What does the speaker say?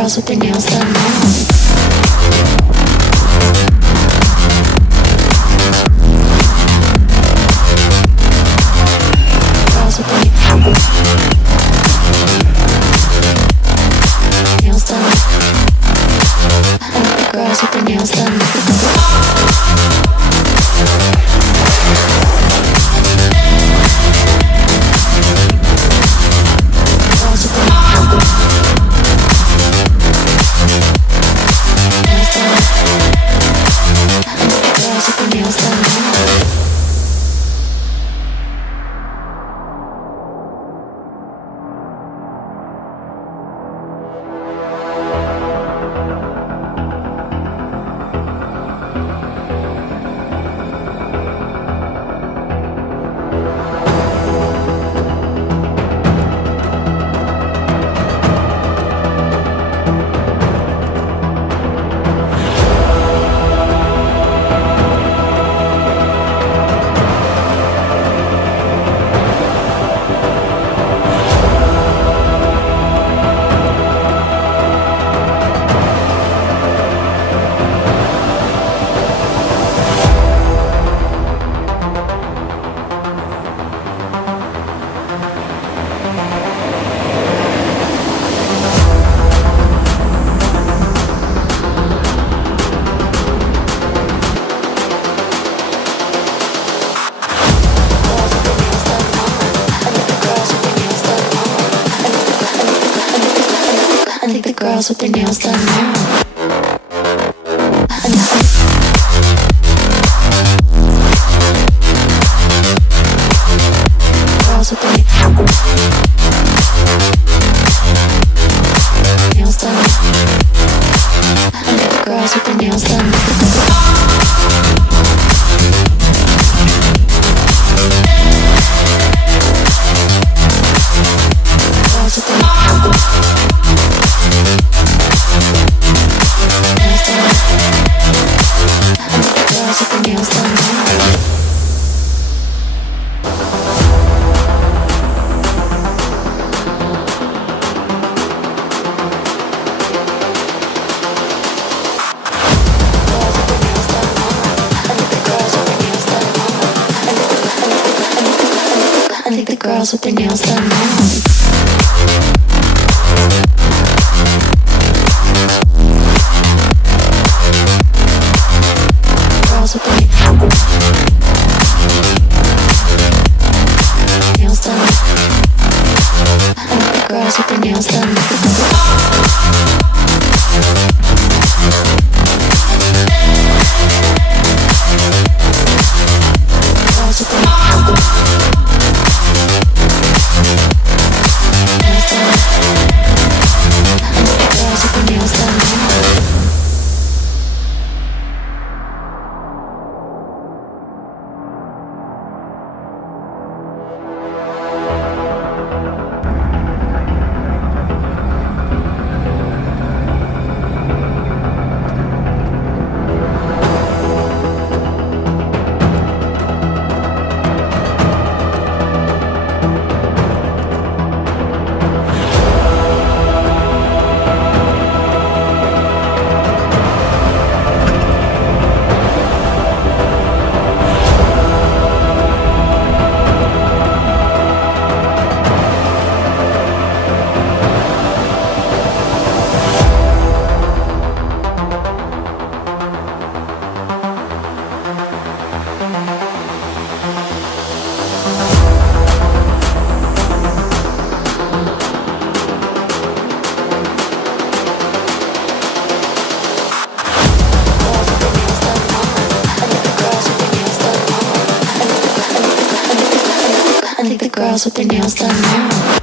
girls with their nails done now. Girls with their nails done. I like the girls with their nails done. Girls with their nails done now. Girls with their nails done. I like the girls with their nails done. Girls with their girls with their nails done now. Girls with their nails done. I like the girls with their nails done. Girls with their girls with their nails done now.